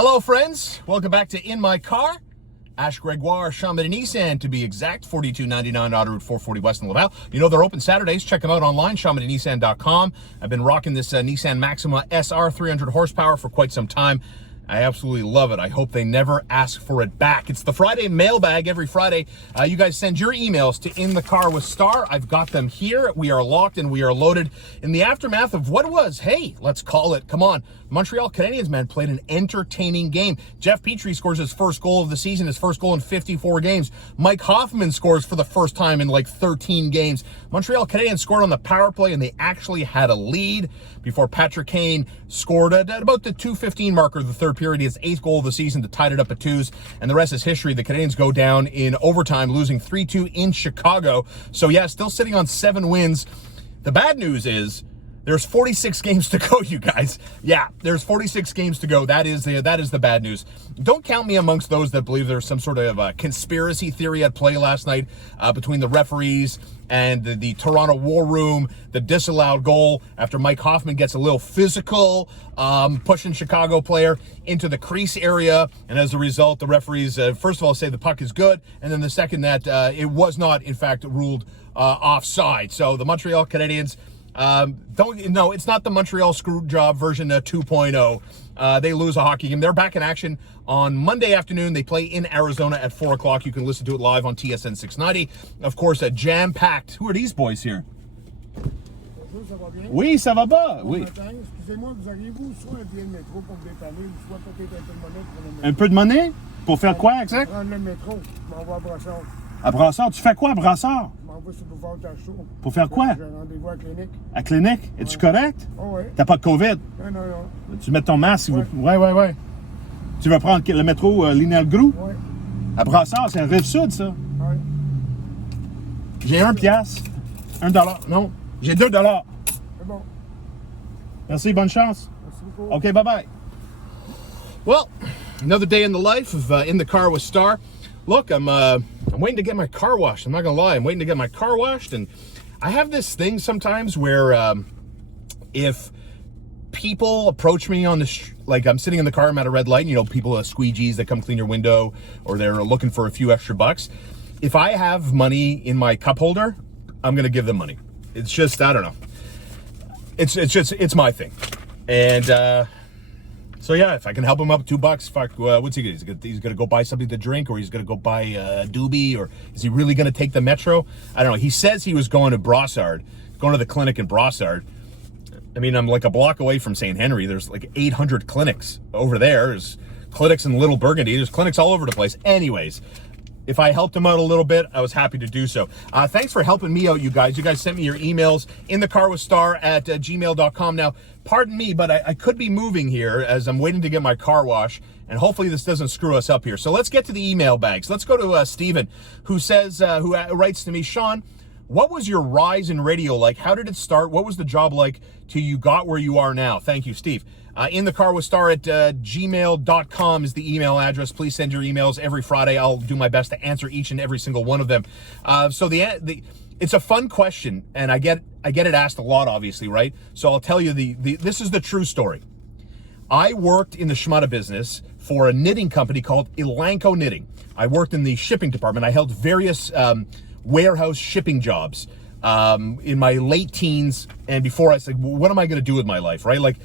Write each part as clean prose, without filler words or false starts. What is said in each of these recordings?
Hello, friends. Welcome back to In My Car. Ash Gregoire, Chambéry Nissan, to be exact, 4299 Autoroute 440 West in Laval. You know they're open Saturdays. Check them out online, ChambéryNissan.com. I've been rocking this Nissan Maxima SR 300 horsepower for quite some time. I absolutely love it. I hope they never ask for it back. It's the Friday mailbag every Friday. You guys send your emails to In the Car with Starr. I've got them here. We are locked and we are loaded. In the aftermath of what was, hey, let's call it, come on, Montreal Canadiens, man, played an entertaining game. Jeff Petrie scores his first goal of the season, his first goal in 54 games. Mike Hoffman scores for the first time in like 13 games. Montreal Canadiens scored on the power play and they actually had a lead before Patrick Kane scored at about the 2:15 marker of the third period, his 8th goal of the season to tie it up at 2s, and the rest is history. The Canadiens go down in overtime, losing 3-2 in Chicago. So yeah, still sitting on 7 wins. The bad news is there's 46 games to go, you guys. Yeah, there's 46 games to go. That is the bad news. Don't count me amongst those that believe there's some sort of conspiracy theory at play last night between the referees and the Toronto War Room, the disallowed goal after Mike Hoffman gets a little physical, pushing Chicago player into the crease area. And as a result, the referees, first of all, say the puck is good. And then the second that it was not, in fact, ruled offside. So the Montreal Canadiens, it's not the Montreal Screwjob version 2.0. They lose a hockey game. They're back in action on Monday afternoon. They play in Arizona at 4 o'clock. You can listen to it live on TSN 690. Of course, a jam-packed. Who are these boys here? Bonjour, ça va bien? Oui, ça va pas. Oui. Excusez-moi, vous auriez-vous soit un billet de métro pour me dépanner ou soit peut-être un peu de monnaie pour le métro? Un peu de monnaie? Pour faire quoi, exact? Prendre le métro. Je m'envoie à Brassard. À Brassard? Tu fais quoi à Brassard? Je m'envoie sur le boulevard Tachereau. Pour faire quoi? J'ai un rendez-vous à la clinique. À clinique? Es-tu correct? Oh, oui. T'as pas de COVID? Non. Tu mets ton masque, s'il vous plaît. Ouais. Tu vas prendre le métro Linel-Grou? Oui. À Brassard, c'est un Rive-Sud, ça. Oui. J'ai $1. $1. Non, j'ai $2. C'est bon. Merci, bonne chance. Merci beaucoup. Okay, bye-bye. Well, another day in the life of In the Car with Starr. Look, I'm waiting to get my car washed. I'm not gonna lie, I'm waiting to get my car washed, and I have this thing sometimes where if people approach me on the like I'm sitting in the car, I'm at a red light, and, you know, people squeegees that come clean your window, or they're looking for a few extra bucks. If I have money in my cup holder, I'm gonna give them money. It's just, I don't know. It's my thing, and so yeah, if I can help him up $2, fuck, what's he gonna do? He's gonna go buy something to drink, or he's gonna go buy a doobie, or is he really gonna take the metro? I don't know. He says he was going to Brossard, going to the clinic in Brossard. I mean, I'm like a block away from St. Henry. There's like 800 clinics over there. There's clinics in Little Burgundy. There's clinics all over the place. Anyways, if I helped him out a little bit, I was happy to do so. Thanks for helping me out, you guys. You guys sent me your emails, inthecarwithstarr@gmail.com. Now, pardon me, but I could be moving here as I'm waiting to get my car wash, and hopefully this doesn't screw us up here. So let's get to the email bags. Let's go to Steven, who says, who writes to me, Sean, what was your rise in radio like? How did it start? What was the job like till you got where you are now? Thank you, Steve. In the car with Starr at gmail.com is the email address. Please send your emails every Friday. I'll do my best to answer each and every single one of them. So it's a fun question, and I get it asked a lot, obviously, right? So I'll tell you this is the true story. I worked in the schmutta business for a knitting company called Elanco Knitting. I worked in the shipping department. I held various warehouse shipping jobs in my late teens, and before I was like, what am I going to do with my life, right? Like,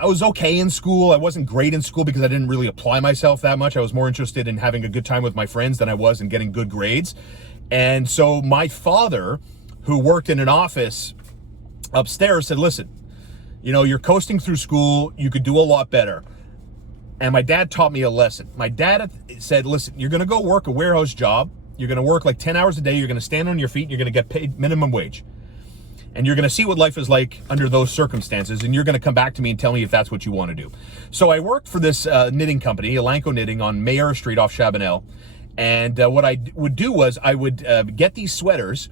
I was okay in school. I wasn't great in school because I didn't really apply myself that much. I was more interested in having a good time with my friends than I was in getting good grades. And so my father, who worked in an office upstairs, said, listen, you know, you're coasting through school. You could do a lot better. And my dad taught me a lesson. My dad said, listen, you're going to go work a warehouse job. You're going to work like 10 hours a day. You're going to stand on your feet. And you're going to get paid minimum wage. And you're going to see what life is like under those circumstances, and you're going to come back to me and tell me if that's what you want to do. So I worked for this knitting company, Elanco Knitting, on Mayer Street off Chabanel. And what I would do was I would get these sweaters.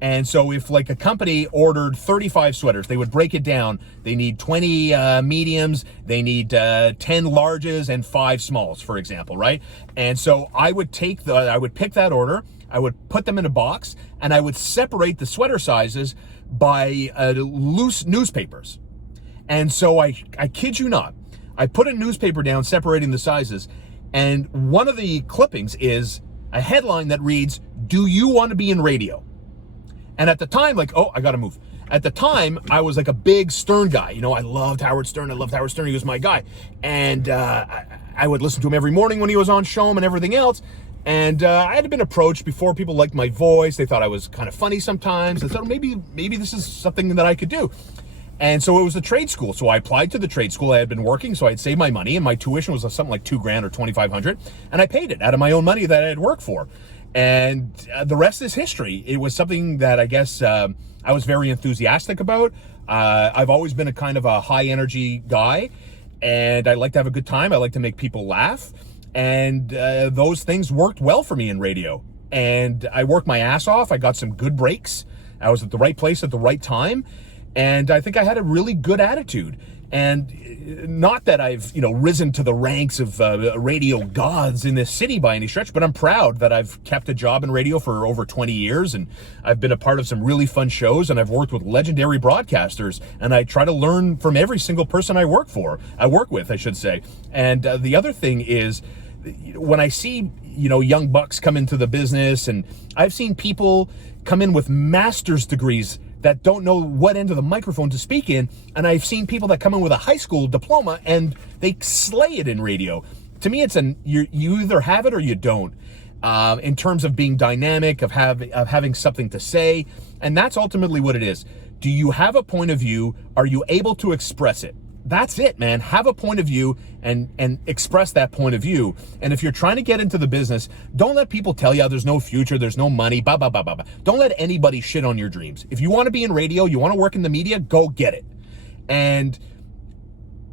And so if like a company ordered 35 sweaters, they would break it down. They need 20 mediums, they need 10 larges, and 5 smalls, for example, right? And so I would pick that order, I would put them in a box, and I would separate the sweater sizes by loose newspapers. And so I kid you not, I put a newspaper down separating the sizes, and one of the clippings is a headline that reads, "Do you want to be in radio?" And at the time, like, oh, I got to move. At the time, I was like a big Stern guy. You know, I loved Howard Stern. He was my guy. And I would listen to him every morning when he was on Show 'em and everything else. And I had been approached before. People liked my voice. They thought I was kind of funny sometimes. I thought, maybe this is something that I could do. And so it was the trade school. So I applied to the trade school. I had been working, so I had saved my money, and my tuition was something like $2,000 or $2,500, and I paid it out of my own money that I had worked for. And the rest is history. It was something that I guess I was very enthusiastic about. I've always been a kind of a high energy guy, and I like to have a good time. I like to make people laugh, and those things worked well for me in radio. And I worked my ass off. I got some good breaks. I was at the right place at the right time. And I think I had a really good attitude. And not that I've, risen to the ranks of radio gods in this city by any stretch, but I'm proud that I've kept a job in radio for over 20 years. And I've been a part of some really fun shows, and I've worked with legendary broadcasters. And I try to learn from every single person I work with, I should say. And the other thing is, when I see, young bucks come into the business, and I've seen people come in with master's degrees that don't know what end of the microphone to speak in, and I've seen people that come in with a high school diploma and they slay it in radio. To me, it's you either have it or you don't. In terms of being dynamic, of having something to say, and that's ultimately what it is. Do you have a point of view? Are you able to express it? That's it, man. Have a point of view and express that point of view. And if you're trying to get into the business, don't let people tell you there's no future, there's no money, blah, blah, blah, blah, blah. Don't let anybody shit on your dreams. If you want to be in radio, you want to work in the media, go get it. And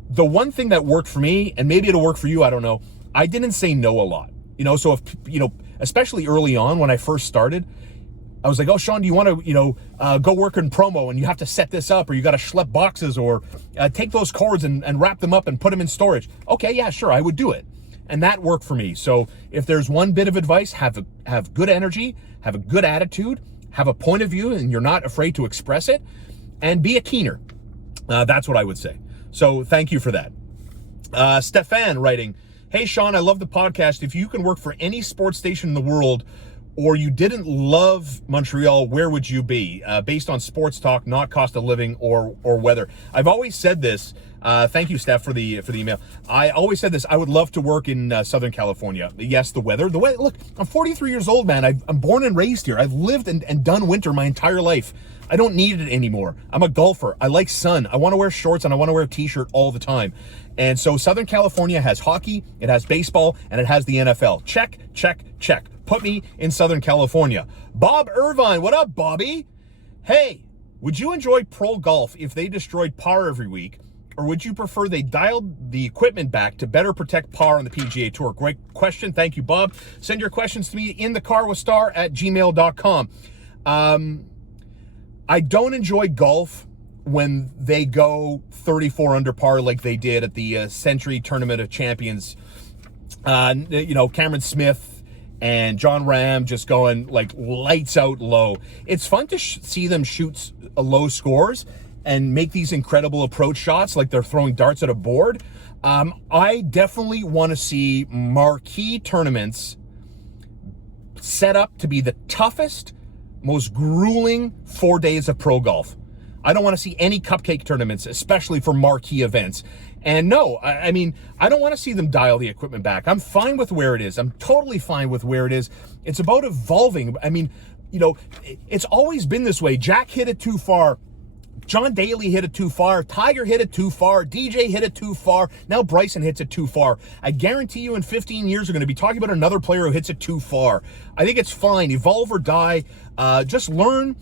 the one thing that worked for me, and maybe it'll work for you, I don't know, I didn't say no a lot. So if, especially early on when I first started, I was like, oh, Sean, do you want to, go work in promo, and you have to set this up, or you got to schlep boxes, or take those cords and wrap them up and put them in storage. Okay, yeah, sure, I would do it. And that worked for me. So if there's one bit of advice, have good energy, have a good attitude, have a point of view, and you're not afraid to express it, and be a keener. That's what I would say. So thank you for that. Stefan writing, hey, Sean, I love the podcast. If you can work for any sports station in the world, or you didn't love Montreal, where would you be? Based on sports talk, not cost of living or weather. I've always said this. Thank you, Steph, for the email. I always said this. I would love to work in Southern California. Yes, the weather. Look, I'm 43 years old, man. I'm born and raised here. I've lived and done winter my entire life. I don't need it anymore. I'm a golfer. I like sun. I want to wear shorts, and I want to wear a t-shirt all the time. And so Southern California has hockey, it has baseball, and it has the NFL. Check, check, check. Put me in Southern California. Bob Irvine, what up, Bobby? Hey, would you enjoy pro golf if they destroyed par every week, or would you prefer they dialed the equipment back to better protect par on the PGA Tour? Great question. Thank you, Bob. Send your questions to me in the car with Starr at gmail.com. I don't enjoy golf when they go 34 under par like they did at the Century Tournament of Champions. Cameron Smith and John Ram just going like lights out low. It's fun to see them shoot low scores and make these incredible approach shots like they're throwing darts at a board. I definitely want to see marquee tournaments set up to be the toughest, most grueling 4 days of pro golf. I don't want to see any cupcake tournaments, especially for marquee events. And no, I mean, I don't want to see them dial the equipment back. I'm fine with where it is. I'm totally fine with where it is. It's about evolving. I mean, it's always been this way. Jack hit it too far. John Daly hit it too far. Tiger hit it too far. DJ hit it too far. Now Bryson hits it too far. I guarantee you in 15 years, we're going to be talking about another player who hits it too far. I think it's fine. Evolve or die. Just learn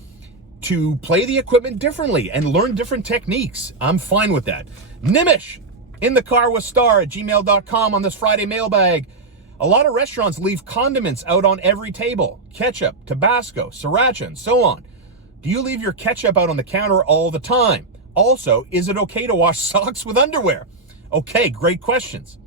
to play the equipment differently and learn different techniques. I'm fine with that. Nimish, in the car with Starr at gmail.com on this Friday mailbag. A lot of restaurants leave condiments out on every table. Ketchup, Tabasco, sriracha, and so on. Do you leave your ketchup out on the counter all the time? Also, is it okay to wash socks with underwear? Okay, great questions.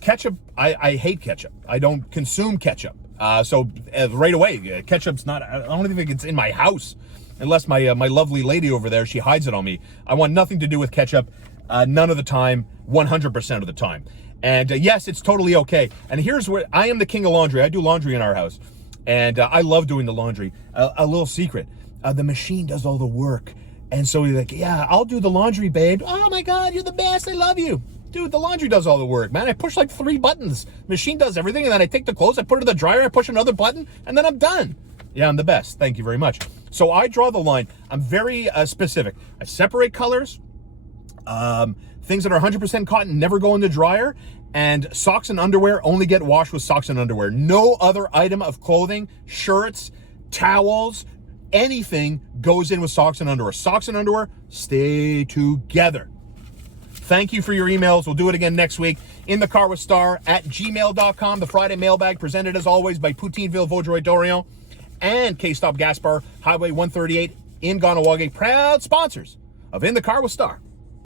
Ketchup, I hate ketchup. I don't consume ketchup. So right away, ketchup's not, I don't even think it's in my house. Unless my lovely lady over there, she hides it on me. I want nothing to do with ketchup. None of the time, 100% of the time. And yes, it's totally okay. And here's where I am the king of laundry. I do laundry in our house. And I love doing the laundry. A little secret. The machine does all the work. And so you're like, yeah, I'll do the laundry, babe. Oh my God, you're the best. I love you. Dude, the laundry does all the work, man. I push like 3 buttons. Machine does everything. And then I take the clothes, I put it in the dryer, I push another button, and then I'm done. Yeah, I'm the best. Thank you very much. So I draw the line. I'm very specific. I separate colors. Things that are 100% cotton never go in the dryer. And socks and underwear only get washed with socks and underwear. No other item of clothing, shirts, towels, anything goes in with socks and underwear. Socks and underwear stay together. Thank you for your emails. We'll do it again next week. In the Car with Starr at gmail.com. The Friday mailbag presented as always by Poutineville, Vaudreuil-Dorion and K-Stop Gaspar, Highway 138 in Ganawage. Proud sponsors of In the Car with Starr.